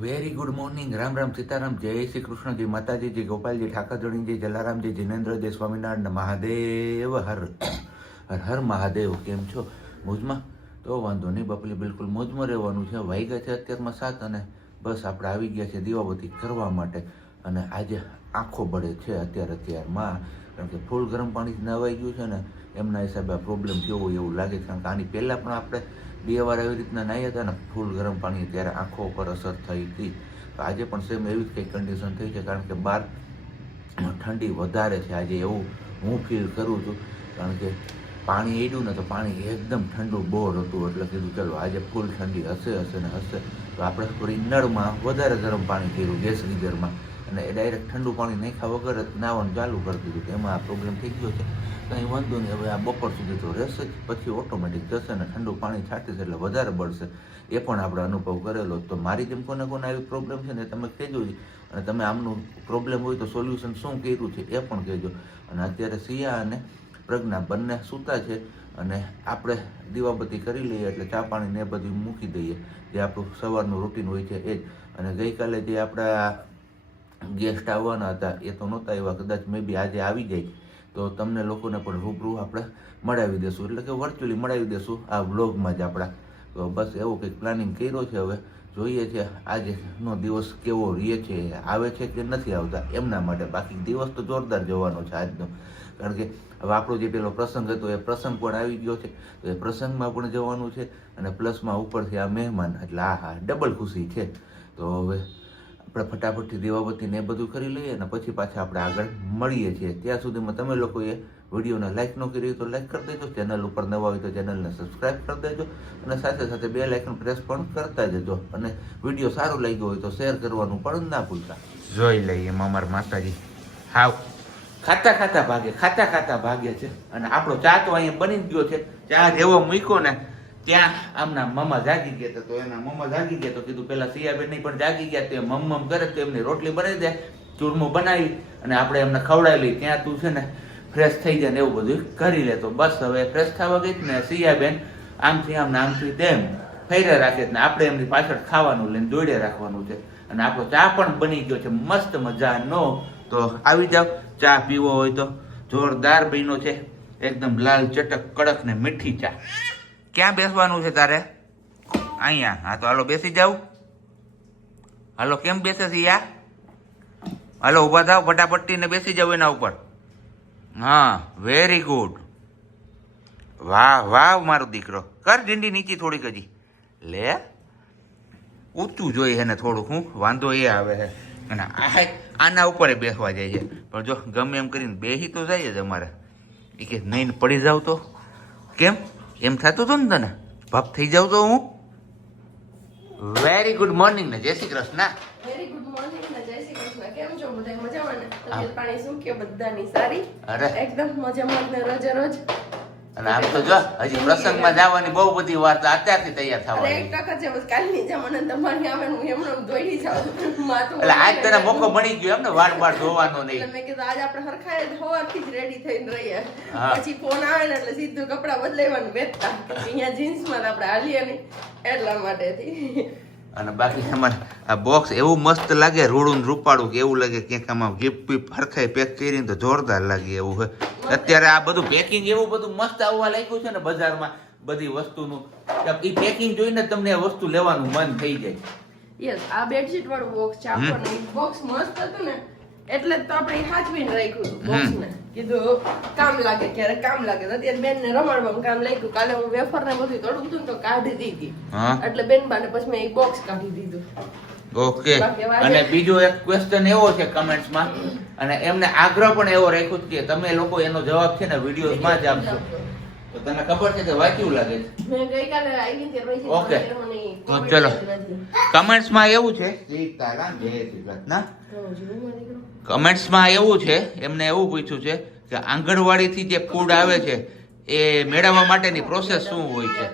Very good morning. Ram Ram, Sitaram, જય શ્રી કૃષ્ણ, જય માતાજી, જય ગોપાલજી, ઠાકરજોડીજી, જલારામજી, જિનેન્દ્રજી, સ્વામિનારાયણ, મહાદેવ હર હર હર મહાદેવ. કેમ છો? મોજમાં? તો વાંધો નહીં બપલી, બિલકુલ મોજમાં રહેવાનું છે. વાગ્યા છે અત્યારમાં 7 અને બસ આપણે આવી ગયા છે દીવાબત્તી કરવા માટે. અને આજે આંખો બળે છે અત્યારમાં, કારણ કે ફૂલ ગરમ પાણી નવાઈ ગયું છે ને એમના હિસાબે આ પ્રોબ્લેમ થયો હોય એવું લાગે છે. કારણ કે આની પહેલાં પણ આપણે 2 વાર એવી રીતના નાહ્યા હતા ને ફૂલ ગરમ પાણી, ત્યારે આંખો પર અસર થઈ હતી. તો આજે પણ સેમ એવી જ કંઈક કન્ડિશન થઈ છે, કારણ કે બહાર ઠંડી વધારે છે આજે, એવું હું ફીલ કરું છું. કારણ કે પાણી એડ્યું ને તો પાણી એકદમ ઠંડુ બોર હતું, એટલે કીધું ચલો આજે ફૂલ ઠંડી હશે ને હશે. તો આપણે થોડી નળમાં વધારે ગરમ પાણી કર્યું ગેસ ગીઝરમાં, અને એ ડાયરેક્ટ ઠંડુ પાણી નાખ્યા વગર જ નાવાનું ચાલુ કરી દીધું. એમાં આ પ્રોબ્લેમ થઈ ગયો છે. કંઈ વાંધો નહીં, હવે આ બપોર સુધી તો રહેશે જ, પછી ઓટોમેટિક જશે ને ઠંડુ પાણી છાંટીશ એટલે વધારે બળશે. એ પણ આપણે અનુભવ કરેલો. તો મારી જેમ કોને આવી પ્રોબ્લેમ છે ને તમે કહેજો જ, અને તમે આમનું પ્રોબ્લેમ હોય તો સોલ્યુશન શું કર્યું છે એ પણ કહેજો. અને અત્યારે સિયા અને પ્રજ્ઞા બંને સૂતા છે, અને આપણે દીવાબત્તી કરી લઈએ એટલે ચા પાણી ને બધું મૂકી દઈએ, જે આપણું સવારનું રૂટીન હોય છે એ જ. અને ગઈકાલે જે આપણા ગેસ્ટ આવવાના હતા એ તો નહોતા આવ્યા, કદાચ મે બી આજે આવી જાય તો તમને લોકોને પણ રૂબરૂ આપણે મળાવી દેશું, એટલે કે વર્ચ્યુઅલી મળાવી દેશું આ વ્લોગમાં જ આપણા. તો બસ એવું કંઈક પ્લાનિંગ કર્યો છે. હવે જોઈએ છે આજનો દિવસ કેવો રહે છે, આવે છે કે નથી આવતા એમના માટે. બાકી દિવસ તો જોરદાર જવાનો છે આજનો, કારણ કે હવે આપણો જે પેલો પ્રસંગ હતો એ પ્રસંગ પણ આવી ગયો છે, તો એ પ્રસંગમાં પણ જવાનું છે. અને પ્લસમાં ઉપરથી આ મહેમાન, એટલે હા ડબલ ખુશી છે. તો હવે આપણે ફટાફટથી દીવાબત્તી ને એ બધું કરી લઈએ, અને પછી પાછા આપણે આગળ મળીએ છીએ. ત્યાં સુધીમાં તમે લોકોએ વિડીયોને લાઇક ન કરી તો લાઇક કરી દેજો, ચેનલ ઉપર નવા હોય તો ચેનલને સબસ્ક્રાઈબ કરી દેજો, અને સાથે સાથે બેલ આઇકન પ્રેસ પણ કરતા જજો. અને વિડીયો સારો લાગ્યો હોય તો શેર કરવાનું પણ ના ભૂલતા. જોઈ લઈએ અમારા માતાજી હાવ ખાતા ભાગે છે. અને આપણો ચા તો અહીંયા બની ગયો છે. ચા જેવો મૂક્યો ને ત્યાં આમના મમ્મા જાગી ગયા હતા. તો એના મમ્મા જાગી ગયા તો કીધું પેલા સિયાબેન પણ જાગી ગયા, તો મમ્મ કરે તો એમની રોટલી બનાવી દે, ચૂરમું બનાવી અને આપણે એમને ખવડાવી લઈ. ત્યાં તું છે ને ફ્રેશ થઈ જાય ને એવું બધું કરી લે. તો બસ હવે ફ્રેશ થવા ગઈ ને સિયાબેન આમથી આમ ને આમથી તેમ ફેરે રાખે ને આપણે એમની પાછળ ખાવાનું લઈને દોડે રાખવાનું છે. અને આપણો ચા પણ બની ગયો છે મસ્ત મજાનો. તો આવી જાવ, ચા પીવો હોય તો. જોરદાર બન્યો છે, એકદમ લાલ ચટક કડક ને મીઠી ચા. ક્યાં બેસવાનું છે તારે? અહીંયા. હા તો હાલો બેસી જાવ. હાલો કેમ બેસે છે યા? હાલો ઊભા થાવ ફટાફટી ને બેસી જાવ એના ઉપર. હા વેરી ગુડ, વાહ વાહ મારો દીકરો. કર ડીંડી નીચી થોડીક હજી લે, ઊંચું જોઈએ છે ને થોડુંક, હું વાંધો એ આવે છે. અને આના ઉપર બેસવા જાય છે, પણ જો ગમે એમ કરીને બેસી તો જાય જ અમારે. એ કે નહીં પડી જાવ તો કેમ એમ થતું હતું ને તને, ભાપ થઈ જાવ તો હું. વેરી ગુડ મોર્નિંગ ને જય Shri Krishna. Very good morning ને જય શ્રી કૃષ્ણ. કેમ છો બધા? મજામાં ને? તબિયત પાણી શું કે બધાની સારી? અરે એકદમ મજામાં ને રોજે રોજ. અને આમ તો જો હજી પ્રસંગમાં જવાની બહુ બધી વાર, અત્યારથી તૈયાર અરે થવાની. એક ટકા છે બસ, કાલની જમાને તમારી આવે હું એમણે દોડી જાઉં માથું. એટલે આજ તને મોકો મળી ગયો એમ ને, વાળ વાળ ધોવાનો એટલે નહીં. મેં કીધું આજ આપણે હરખાય સવારથી જ રેડી થઈને રહીએ. હા. પછી ફોન આવે ને એટલે સીધું કપડાં બદલાવવાનું બેઠતા, અહીંયા જીન્સમાં આપણે હાલીએ નહીં એટલા માટેથી. અને બાકી અમારે આ બોક્સ એવું મસ્ત લાગે, રૂડું ને રૂપાળું, કે એવું લાગે ક્યાંક આમાં ગિફ્ટ પીપ હરખાઈ પેક કરીને તો જોરદાર લાગે એવું છે. અત્યારે આ બધું પેકિંગ એવું બધું મસ્ત આવવા લાગ્યું છે ને બજારમાં બધી વસ્તુનું, એ પેકિંગ જોઈને તમને એ વસ્તુ લેવાનું મન થઈ જાય. યસ, આ બેડશીટ વાળું બોક્સ છે આપણને. બોક્સ મસ્ત હતું ને એટલે જ તો આપણે હાચવીને રાખ્યું હતું બોક્સ ને. કીધું કામ લાગે, ક્યારે કામ લાગે. અત્યારે બેન ને રમાડવામાં કામ લાગ્યું. કાલે હું વેફર ને બધું તળું હતું ને તો કાઢી દીધી, એટલે બેન બાને પછી મેં એક બોક્સ કાઢી દીધું. ઓકે. અને બીજો એક ક્વેશ્ચન એવો છે કમેન્ટ્સમાં, અને એમને આગ્રહ પણ એવો રાખ્યો કે તમે લોકો એનો જવાબ છે ને વિડીયોમાં જ આપશો. તો તને ખબર છે કે વાંચ્યું લાગે છે? મેં ગઈકાલે આવી હતી પછી ઓકે. તો ચલો કમેન્ટ્સમાં એવું છે, સીતારામ જય શ્રી કૃષ્ણ. કમેન્ટ્સમાં એવું છે, એમને એવું પૂછ્યું છે કે આંગણવાડીથી જે ફૂડ આવે છે એ મેળવવા માટેની પ્રોસેસ શું હોય છે?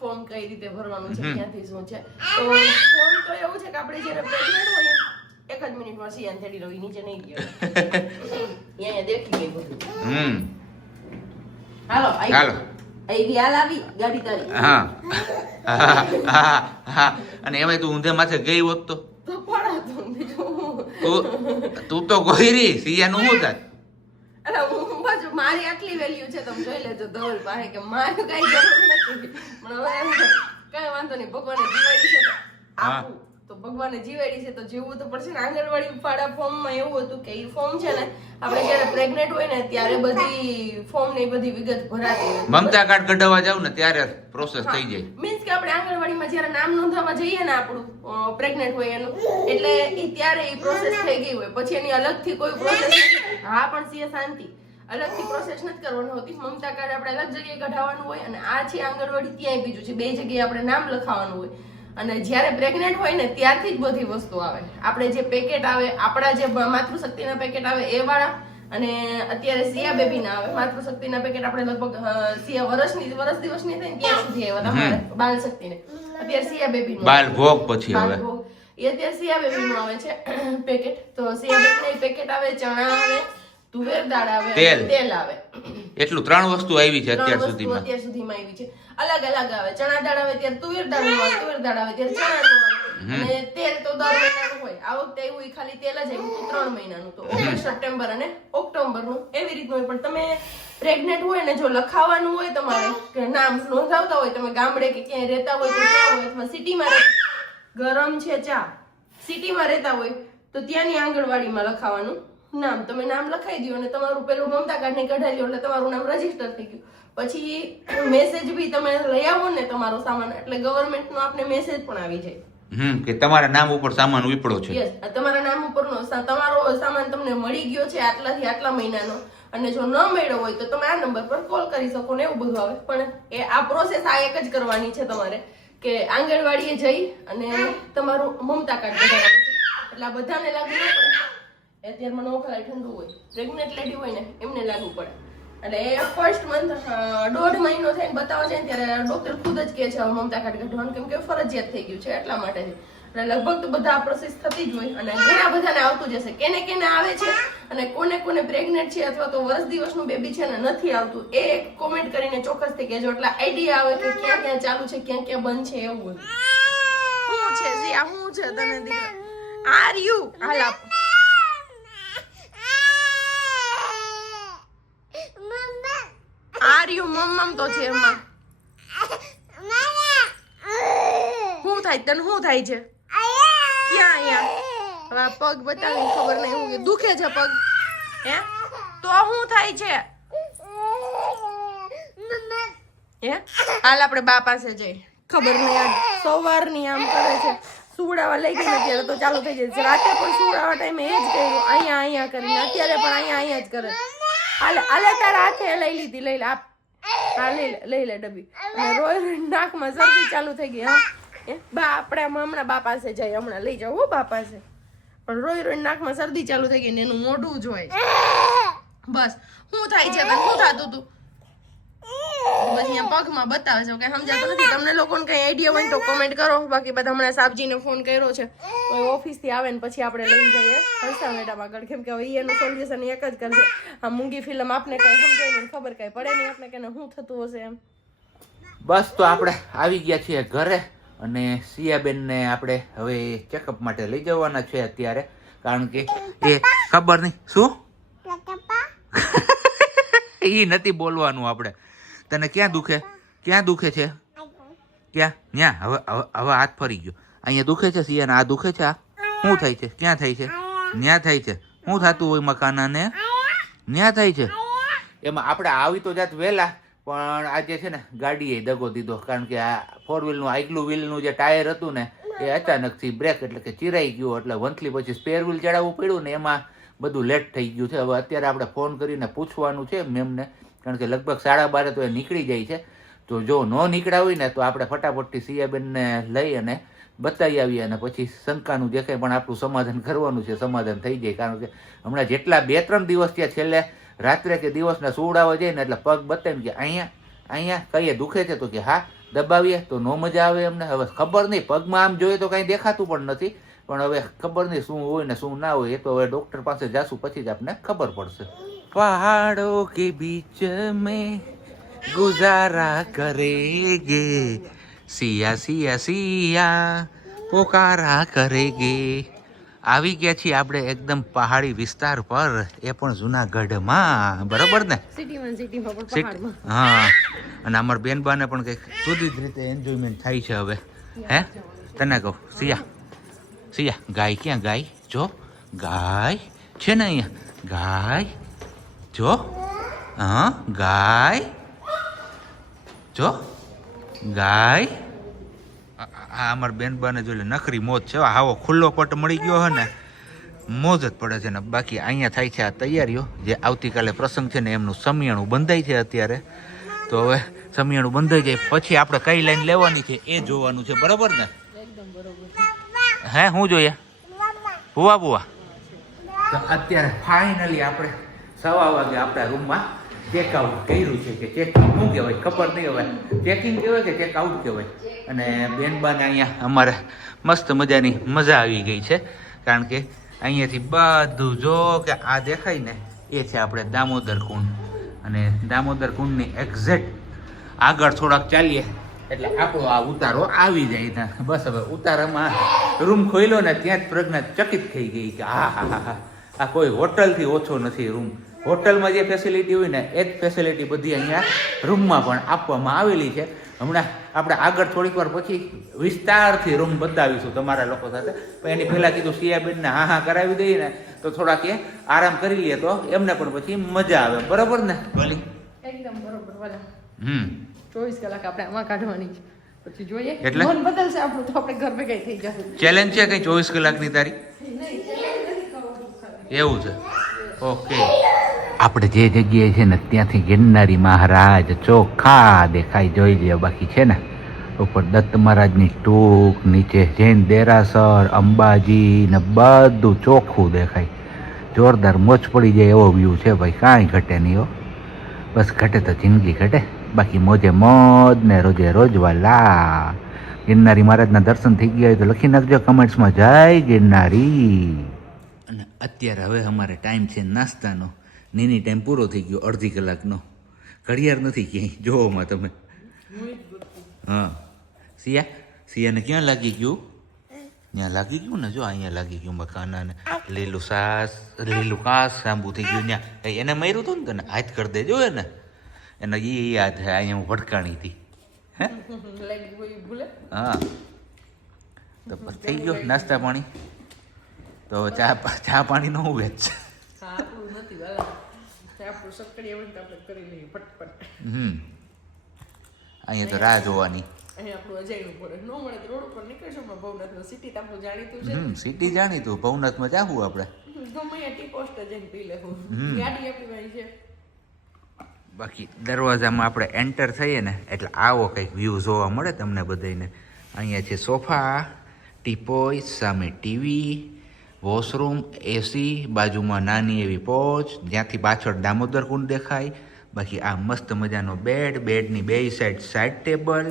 ફોર્મ કઈ રીતે ભરવાનું છે, ક્યાંથી શું છે. તો ફોર્મ તો એવું છે કે આપણે જ્યારે પ્રેગ્નન્ટ હોઈએ એક જ મિનિટમાં સિયાન થેડી રહી, નીચે નહીં ગયો અહીંયા દેખી ગઈ બધું. હાલો એવી હાલ આવી ગાડી તારી હા અને એમાં તું ઊંધે માથે ગઈ હોત તો તો પડાતું બીજું તું તો ગોયરી સિયાનું શું થાય અરે હું પાછું મારી આટલી વેલ્યુ છે તમે જોઈ લેજો ધવલ પાસે કે મારું કઈ જરૂર નથી પણ હવે કઈ વાંધો નહીં ભગવાને જીવાડી છે તો આપું તો ભગવાને જીવાડી છે તો જીવવું તો પડશે ને આંગણવાડી ફાળા ફોર્મમાં એવું હતું કે એ ફોર્મ છે ને આપણે જયારે પ્રેગ્નેન્ટ હોય ને ત્યારે બધી ફોર્મ ની બધી વિગત ભરાતી હોય મમતા કાર્ડ કઢાવવા જાવ ને ત્યારે પ્રોસેસ થઈ જાય મીન્સ કે આપણે આંગણવાડીમાં જયારે નામ નોંધાવવા જઈએ ને આપણું પ્રેગ્નેન્ટ હોય એનું એટલે એ ત્યારે એ પ્રોસેસ થઈ ગઈ હોય પછી એની અલગથી કોઈ પ્રોસેસ હા પણ સિંહ શાંતિ અલગથી પ્રોસેસ નથી કરવાની હોતી મમતા કાર્ડ આપણે અલગ જગ્યાએ કઢાવવાનું હોય અને આ છે આંગણવાડી ત્યાંય બીજું છે બે જગ્યાએ આપણે નામ લખાવવાનું હોય અને જ્યારે પ્રેગ્નેન્ટ હોય ને ત્યારથી જ બધી વસ્તુ આવે આપણે જે પેકેટ આવે આપણા જે માતૃશક્તિના પેકેટ આવે એ વાળા અને અત્યારે સિયા બેબી ના આવે માતૃશક્તિના પેકેટ આપણે લગભગ સિયા વર્ષ દિવસની થઈ ત્યાં સુધી આવ્યા તમારે બાલ શક્તિને અત્યારે સિયા બેબી નું બાલ ભોગ પછી આવે એ અત્યારે સિયા બેબી નું આવે છે પેકેટ તો સિયા બેબી ના પેકેટ આવે ચણા આવે તુવેર દાળ આવે તેલ આવે એટલું 3 વસ્તુ આવી છે અત્યાર સુધીમાં આવી છે અલગ અલગ આવે ચણા દાળ આવે ત્યારે તુવેર દાળ નું આવે તુવેર દાળ આવે ત્યારે ચણા નું આવે અને તેલ તો દર મહિનાનું હોય આ વખતે એવું ખાલી તેલ જ આવ્યું તો 3 મહિનાનું તો ઓગસ્ટ સપ્ટેમ્બર અને ઓક્ટોબર નું એવી રીતનું હોય પણ તમે પ્રેગ્નેન્ટ હોય ને જો લખાવાનું હોય તમારે કે નામ નોંધાવતા હોય તમે ગામડે કે ક્યાંય રહેતા હોય તો ત્યાં હોય અથવા સિટીમાં ગરમ છે ચા સિટીમાં રહેતા હોય તો ત્યાંની આંગણવાડીમાં લખાવાનું નામ તમે નામ લખાઈ દો અને તમારું પેલું મમતા કાર્ડ ને કઢાઈ લો એટલે તમારું નામ રજીસ્ટર થઈ ગયું પછી મેસેજ બી તમે લઈ આવો ને તમારો સામાન એટલે ગવર્મેન્ટ નો આપને મેસેજ પણ આવી જાય કે તમારા નામ ઉપર સામાન ઉપડો છે યસ તમારા નામ ઉપરનો તમારો સામાન તમને મળી ગયો છે આટલાથી આટલા મહિનાનો અને જો ન મળ્યો હોય તો તમે આ નંબર પર કોલ કરી શકો ને એવું બધું આવે પણ એ આ પ્રોસેસ આ એક જ કરવાની છે તમારે કે આંગણવાડીએ જઈ અને તમારું મમતા કાર્ડ કઢાવવાનું છે એટલે આ બધાને લાગુ ન પડે અત્યારે મને ઓખલાય ઠંડુ હોય પ્રેગ્નેન્ટ લેડી હોય ને એમને લાગુ પડે એટલે એ ફર્સ્ટ મંથ 1.5 મહિનો થઈને બતાવવા જાય ત્યારે ડોક્ટર ખુદ જ કહે છે મમતા કાર્ડ કઢાવવાનું કેમ કે ફરજિયાત થઈ ગયું છે એટલા માટે છે એટલે લગભગ તો બધા આ પ્રોસેસ થતી જ હોય અને ઘણા બધાને આવતું જશે કેને કેને આવે છે અને કોને કોને પ્રેગ્નેન્ટ છે અથવા તો વર્ષ દિવસનું બેબી છે ને નથી આવતું એ કોમેન્ટ કરીને ચોક્કસથી કહેજો એટલે આઈડિયા આવે કે ક્યાં ક્યાં ચાલુ છે ક્યાં ક્યાં બંધ છે એવું હોય શું છે જી આ શું છે તને દીકરા આર યુ હાલ આપ આર યુ મમ્મમ તો છે એમાં શું થાય તને શું થાય છે ક્યાં અહીંયા હવે આ પગ બતાવી ખબર નહીં હું દુખે છે પગ હે તો શું થાય છે હે હાલ આપણે બા પાસે જઈ ખબર નહીં આ સવારની આમ કરે છે સુવડાવા લઈ ગઈ ત્યારે તો ચાલુ થઈ જાય રાતે પણ સુવડાવા ટાઈમે એ જ કર્યું અહીંયા કરીને અત્યારે પણ અહીંયા જ કરે આલે તારા હાથે લઈ લીધી લઈ લે આપ હા લઈ લે ડબ્બી અને રોય નાકમાં શરદી ચાલુ થઈ ગઈ હા બા આપણે હમણાં બા પાસે જઈએ હમણાં લઈ જાવ હો બા પાસે પણ રોય નાકમાં શરદી ચાલુ થઈ ગઈ ને એનું મોઢું જ હોય બસ શું થાય છે શું થતું તું બસ અહીંયા પગમાં બતાવે છે કઈ સમજાતું નથી તમને લોકોને કઈ આઈડિયા હોય તો કોમેન્ટ કરો બાકી બધા હમણાં સાબજીને ફોન કર્યો છે ઓફિસ થી આવે ને પછી આપણે લઈને જઈએ હર્ષા મેડમ આગળ કેમ કે હવે એનું સોલ્યુશન એક જ કરશે આ મૂંગી ફિલ્મ આપને કઈ સમજાય નહીં ખબર કઈ પડે નહીં આપણે કે શું થતું હશે એમ બસ તો આપણે આવી ગયા છીએ ઘરે અને સિયાબેન ને આપણે હવે ચેકઅપ માટે લઈ જવાના છે અત્યારે કારણ કે એ ખબર નહીં શું એ નથી બોલવાનું આપણે તને ક્યાં દુખે છે ક્યાં ન્યા હવે હાથ ફરી ગયો અહીંયા દુખે છે સિયાને આ દુખે છે આ શું થાય છે ક્યાં થાય છે ન્યા થાય છે શું થતું હોય મકાનાને ન્યા થાય છે એમાં આપણે આવી તો જાત વહેલા પણ આજે છે ને ગાડીએ દગો દીધો કારણ કે આ 4 વ્હીલનું આગલું વ્હીલનું જે ટાયર હતું ને એ અચાનકથી બ્રેક એટલે કે ચિરાઈ ગયું એટલે વંથલી પછી સ્પેર વ્હીલ ચડાવવું પડ્યું ને એમાં બધું લેટ થઈ ગયું છે હવે અત્યારે આપણે ફોન કરીને પૂછવાનું છે મેમને કારણ કે લગભગ 12:30 તો એ નીકળી જાય છે તો જો ન નીકળ્યા હોય ને તો આપણે ફટાફટથી સિયાબેનને લઈ અને બતાવી આવીએ અને પછી શંકાનું જે કંઈ પણ આપણું સમાધાન કરવાનું છે સમાધાન થઈ જાય કારણ કે હમણાં જેટલા 2-3 દિવસ ત્યાં છેલ્લે રાત્રે કે દિવસના સુવડાવવા જાય ને એટલે પગ બતાવીને કે અહીંયા કઈએ દુખે છે તો કે હા દબાવીએ તો નો મજા આવે એમને હવે ખબર નહીં પગમાં આમ જોઈએ તો કાંઈ દેખાતું પણ નથી પણ હવે ખબર નહીં શું હોય ને શું ના હોય એ તો હવે ડોક્ટર પાસે જાશું પછી જ આપને ખબર પડશે પહાડો કે બીચ મેં गुजारा करेंगे सिया सिया सिया पुकारा करेंगे. આવી ગયા છીએ આપણે એકદમ પહાડી વિસ્તાર પર, એ પણ જુનાગઢમાં, બરોબર ને? હા, અને અમારા બેનબાને પણ કંઈક જુદી જ રીતે એન્જોયમેન્ટ થાય છે હવે. હે તને કહું, સિયા સિયા ગાય ક્યાં? ગાય જો, ગાય છે ને અહીંયા, ગાય જો. હા ગાય જો, ગાય. આ અમારા બેનબાને જો નખરી મોજ છે. આવો ખુલ્લો પટ મળી ગયો હે ને, મોજ જ પડે છે ને. બાકી અહીંયા થાય છે આ તૈયારીઓ, જે આવતીકાલે પ્રસંગ છે ને એમનું સમિયાણું બંધાય છે અત્યારે. તો હવે સમિયાણું બંધાઈ જાય પછી આપણે કઈ લાઈન લેવાની છે એ જોવાનું છે, બરાબર ને? હે હું જોઈએ ભુવા ભુવા. તો અત્યારે ફાઇનલી આપણે 1:15 વાગે આપણા રૂમમાં ચેકઆઉટ કર્યું છે. કે ચેકિંગ શું કહેવાય ખબર નહીં, હવે ચેકિંગ કહેવાય કે ચેકઆઉટ કહેવાય. અને બેનબાને અહીંયા અમારે મસ્ત મજાની મજા આવી ગઈ છે, કારણ કે અહીંયાથી બધું જો કે આ દેખાય ને એ છે આપણે દામોદર કુંડ. અને દામોદર કુંડની એક્ઝેક્ટ આગળ થોડાક ચાલીએ એટલે આપણો આ ઉતારો આવી જાય ત્યાં. બસ હવે ઉતારામાં રૂમ ખોલ્યો ને ત્યાં જ પ્રજ્ઞા ચકિત થઈ ગઈ કે હા હા હા હા, આ કોઈ હોટલથી ઓછો નથી રૂમ. હોટલમાં જે ફેસિલિટી હોય ને એ જ ફેસિલિટી બધી અહીંયા રૂમમાં પણ આપવામાં આવેલી છે. હમણાં આપણે આગળ થોડીક વાર પછી વિસ્તારથી રૂમ બતાવીશું તમારા લોકો સાથે. પણ એની પહેલાં કીધું સિયાબેનને હા હા કરાવી દઈએ ને તો થોડાક એ આરામ કરી લઈએ તો એમને પણ પછી મજા આવે, બરાબર ને ભલી? એકદમ બરોબર વાલા. 24 કલાક આપણે આમાં કાઢવાની છે, પછી જોઈએ એટલે મન બદલશે આપણું તો આપણે ઘર ભેગા થઈ જશે. ચેલેન્જ છે કઈ 24 કલાકની તારી? એવું છે, ઓકે. આપણે જે જગ્યાએ છે ને ત્યાંથી ગિરનારી મહારાજ ચોખ્ખા દેખાય, જોઈ લે. બાકી છે ને ઉપર દત્ત મહારાજની ટૂંક, નીચે જૈન દેરાસર, અંબાજી ને બધું ચોખ્ખું દેખાય. જોરદાર મોજ પડી જાય એવો વ્યૂ છે ભાઈ, કાંઈ ઘટે નહીં હો. બસ ઘટે તો જિંદગી ઘટે, બાકી મોજે મોજ ને રોજે રોજ વાલા. ગિરનારી મહારાજના દર્શન થઈ ગયા હોય તો લખી નાખજો કમેન્ટ્સમાં જય ગિરનારી. અને અત્યારે હવે અમારે ટાઈમ છે નાસ્તાનો. નીની ટાઈમ પૂરો થઈ ગયો, અડધી કલાકનો. ઘડિયાળ નથી ક્યાંય જોવામાં તમે. હા સિયાને ક્યાં લાગી ગયું? ત્યાં લાગી ગયું ને, જો અહીંયા લાગી ગયું મકાનાને. લીલું કાસ સાંભું થઈ ગયું ત્યાં. એને માર્યું હતું ને તને, હાથ કરી દેજો એને. એને એ યાદ છે, અહીંયા હું ભટકાણી હતી. હે હા, તો થઈ ગયો નાસ્તા પાણી. તો ચા પાણી નો વેચ. અહીંયા તો રાહ જોવાની. સિટી જાણીતું, ભવનાથમાં જાવું આપણે. બાકી દરવાજામાં આપણે એન્ટર થઈએ ને એટલે આવો કંઈક વ્યૂ જોવા મળે તમને બધાને. અહીંયા છે સોફા, ટીપોય, સામે ટીવી, વોશરૂમ, એસી, બાજુમાં નાની એવી પોચ, જ્યાંથી પાછળ દામોદર કુંડ દેખાય. બાકી આ મસ્ત મજાનો બેડ, બેડની બે સાઈડ ટેબલ,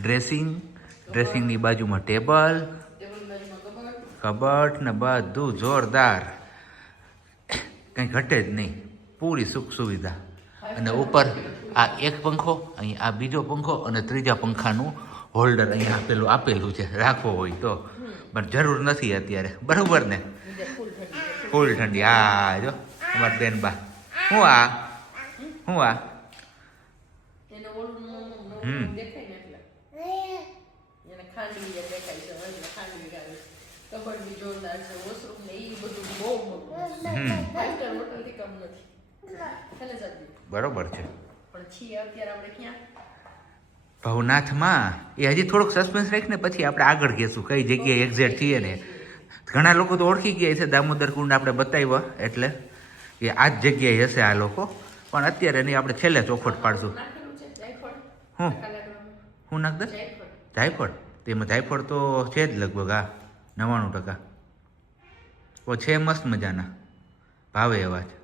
ડ્રેસિંગની બાજુમાં ટેબલ, કબટ ને બધું જોરદાર, કંઈ ઘટે જ નહીં, પૂરી સુખ સુવિધા. અને ઉપર આ એક પંખો, અહીંયા આ બીજો પંખો અને ત્રીજા પંખાનું હોલ્ડર અહીંયા આપેલું છે, રાખવો હોય તો. પણ જરૂર નથી અત્યારે, બરોબર ને? ફૂલ ઠંડી. હા જો અમારા બેનબા હું આ બરોબર છે. ભવનાથમાં એ હજી થોડુંક સસ્પેન્સ રાખીને પછી આપણે આગળ કહેશું કઈ જગ્યાએ એક્ઝેક્ટ છીએ ને. ઘણા લોકો તો ઓળખી ગયા છે દામોદર કુંડ આપણે બતાવ્યા એટલે કે આ જ જગ્યાએ હશે આ લોકો, પણ અત્યારે નહીં, આપણે છેલ્લે ચોખવટ પાડશું. હું નાખ દે જાયફળ. તેમાં જાયફળ તો છે જ લગભગ 99%. તો છે મસ્ત મજાના, ભાવે એવા છે.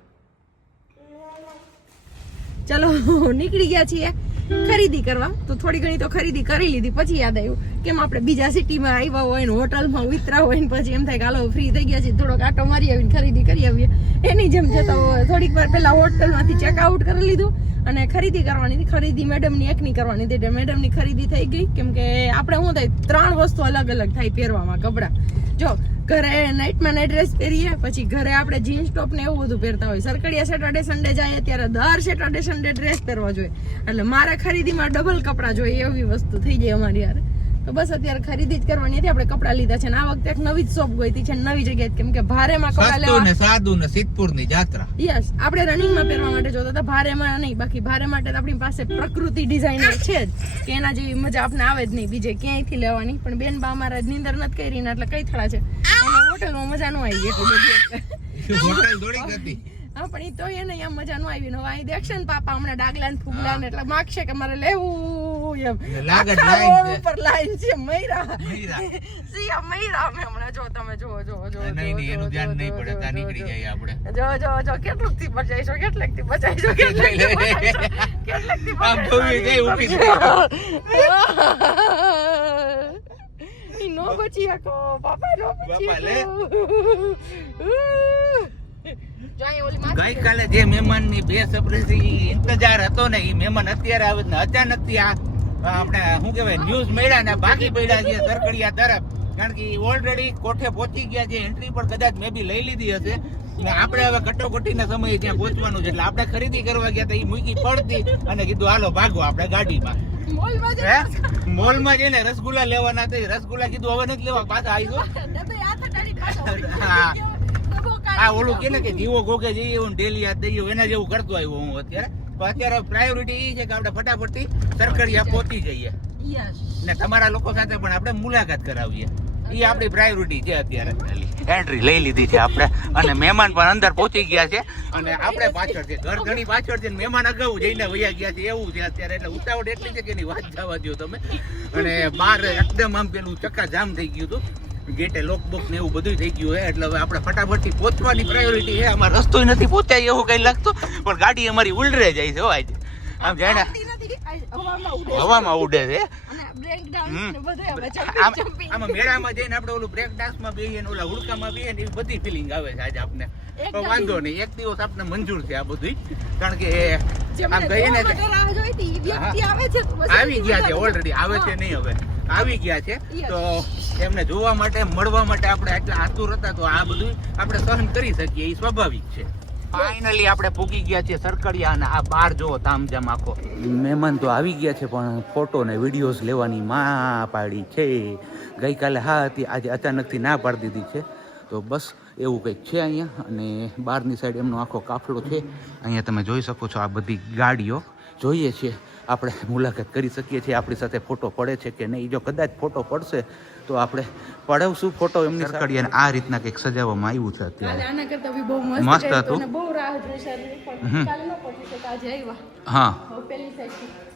ચલો નીકળી ગયા છીએ ખરીદી કરવા. તો થોડી ઘણી તો ખરીદી કરી લીધી. પછી યાદ આવ્યું કેમ આપણે બીજા સિટીમાં આવ્યા હોય ને હોટલમાં ઉતરા હોય ને પછી એમ થાય કે હાલો ફ્રી થઈ ગયા છે થોડોક આટો મારી આવીને ખરીદી કરી આવીએ. એની જેમ જતા થોડીક વાર પહેલા હોટલમાંથી ચેકઆઉટ કરી લીધું અને ખરીદી કરવાની હતી. ખરીદી મેડમની એકની કરવાની હતી. મેડમની ખરીદી થઈ ગઈ કેમ કે આપણે શું થાય 3 વસ્તુ અલગ અલગ થાય પહેરવામાં કપડાં. જો ઘરે નાઇટમાં નાઇટ ડ્રેસ પહેરીએ, પછી ઘરે આપણે જીન્સ ટોપ ને એવું બધું પહેરતા હોય. સરકડિયા સેટરડે સન્ડે જાય ત્યારે દર સેટરડે સન્ડે ડ્રેસ પહેરવા જોઈએ. એટલે મારે ખરીદીમાં ડબલ કપડાં જોઈએ એવી વસ્તુ થઈ જાય અમારી યાર. તો બસ અત્યારે ખરીદી જ કરવાની હતી. આપણે કપડાં લીધા છે ને આ વખતે એક નવી જ શોપ ગઈ હતી છે નવી જગ્યાએ કેમ કે ભારેમાં કપડાં લેવા સસ્તું ને સાદું ને સિદ્ધપુરની જાત્રા. યસ આપણે રનિંગમાં પહેરવા માટે જોતા હતા, ભારેમાં નહીં. બાકી ભારે માટે તો આપણી પાસે પ્રકૃતિ ડિઝાઇનર છે જ કે એના જેવી મજા આપણે આવે જ નહીં બીજે ક્યાંયથી લેવાની. પણ બેન બા અમારા નીંદર નથી કરી ને એટલે કઈ થડા છે એને હોટલમાં મજા ન આવી એટલી બધી હોટલ થોડી હતી. હા પણ એ તો એને અહીંયા મજા ન આવી ને હવે અહીં દેખશે ને પાપા હમણાં ડાગલા ને ફૂગલા ને એટલે માગશે કે મારે લેવું એમ. લાગત આખા લાઈન રોડ છે. ઉપર લાઈન છે મયરા મયરા. સિયા મયરા અમે હમણાં જો તમે જો નહીં એનું ધ્યાન નહીં પડે ત્યાં નીકળી જાય આપણે. જો કેટલું થી બચાઈશો કેટલેક થી બચાઈશો કેટલેક થી બચાઈશો કેટલેક થી આમ જોવી જાય ઊભી છે. ઈ નો બચી હકો પાપા નો બચી બાપા, લે. જાય ઓલી માથે ગઈકાલે જે મહેમાનની બેસબરીથી ઇંતજાર હતો ને એ મહેમાન અત્યારે આવે ને અચાનક થી આ આપણે શું કહેવાય ન્યૂઝ મળ્યા ને બાકી પડ્યા છે સરકડિયા તરફ. કારણ કે ઓલરેડી કોઠે પહોંચી ગયા છે. એન્ટ્રી પણ કદાચ મે બી લઈ લીધી હશે ને આપણે હવે કટોકટીના સમયે ત્યાં પહોંચવાનું છે એટલે આપણે ખરીદી કરવા ગયા હતા એ મૂકી પડતી અને કીધું હાલો ભાગો આપણે ગાડીમાં. મોલમાં જ હે મોલમાં જઈને રસગુલ્લા લેવાના હતા. રસગુલ્લા કીધું હવે નથી લેવા પાછા આવીશું. ડબ્બે આ થટાડી પાછો હા. ડબ્બો આ ઓલું કે ને કે જીવો ગોગે જઈએ એવું ડેલી યાદ દઈએ એના જેવું કરતો આવ્યો હું અત્યારે. પણ અત્યારે પ્રાયોરિટી એ છે કે આપણે ફટાફટથી સરકડિયા પહોંચી જઈએ યસ ને તમારા લોકો સાથે પણ આપણે મુલાકાત કરાવીએ. એ આપણી પ્રાયોરિટી છે અત્યારે. એન્ટ્રી લઈ લીધી છે આપણે અને મહેમાન પણ અંદર પહોંચી ગયા છે અને આપણે પાછળ છે. ઘર ઘણી પાછળ છે ને મહેમાન અગાઉ જઈને વયા ગયા છે એવું છે અત્યારે. એટલે ઉતાવળ એટલી છે કે એની વાત જવા દો તમે. અને બહાર એકદમ આમ પેલું ચક્કાજામ થઈ ગયું હતું. ગેટે લોક બોક ને એવું બધું થઈ ગયું છે એટલે હવે આપણે ફટાફટથી પહોંચવાની પ્રાયોરિટી છે. આમાં રસ્તો નથી પહોંચાય એવું કઈ લાગતું પણ ગાડી અમારી ઉલરે જાય છે. આજે આમ જાણે હવામાં ઉડે છે. અને બ્રેક ડાન્સ ને બધું આપણે જમ્પિંગ આમાં મેળામાં જઈને આપણે ઓલું બ્રેક ડાન્સમાં બેહીએ ને ઓલા હુડકામાં બેહીએ ને એવી બધી ફિલિંગ આવે છે આજે આપને. તો વાંધો નહીં એક દિવસ આપને મંજૂર છે આ બધું. કારણ કે આમ કહીએ ને આવી ગયા છે ઓલરેડી આવે છે નહીં હવે આવી ગયા છે તો એમને જોવા માટે મળવા માટે આપણે આટલા આતુર હતા તો આ બધું આપણે સહન કરી શકીએ એ સ્વાભાવિક છે. ફાઇનલી આપણે પૂગી ગયા છે સરકડિયા અને આ બહાર જોવો તામજામ આખો. મહેમાન તો આવી ગયા છે પણ ફોટો ને વિડીયોઝ લેવાની માં પાડી છે. ગઈકાલે હા હતી આજે અચાનકથી ના પાડી દીધી છે. તો બસ એવું કંઈક છે અહીંયા અને બહારની સાઈડ એમનો આખો કાફલો છે. અહીંયા તમે જોઈ શકો છો આ બધી ગાડીઓ જોઈએ છીએ આપણે મુલાકાત કરી શકીએ છીએ. આપણી સાથે ફોટો પડે છે કે નહીં. જો કદાચ ફોટો પડશે તો આપણે પડાવશું ફોટો એમની સરકડિયાને. આ રીતના કંઈક સજાવવામાં આવ્યું છે અત્યારે. આના કરતા બી બહુ મસ્ત મસ્ત હતું. હતું બહુ રાહ જોઈ છે પણ કાલે ન પહોંચી શકે આજે આવ્યા હા હવે પેલી સાઈડ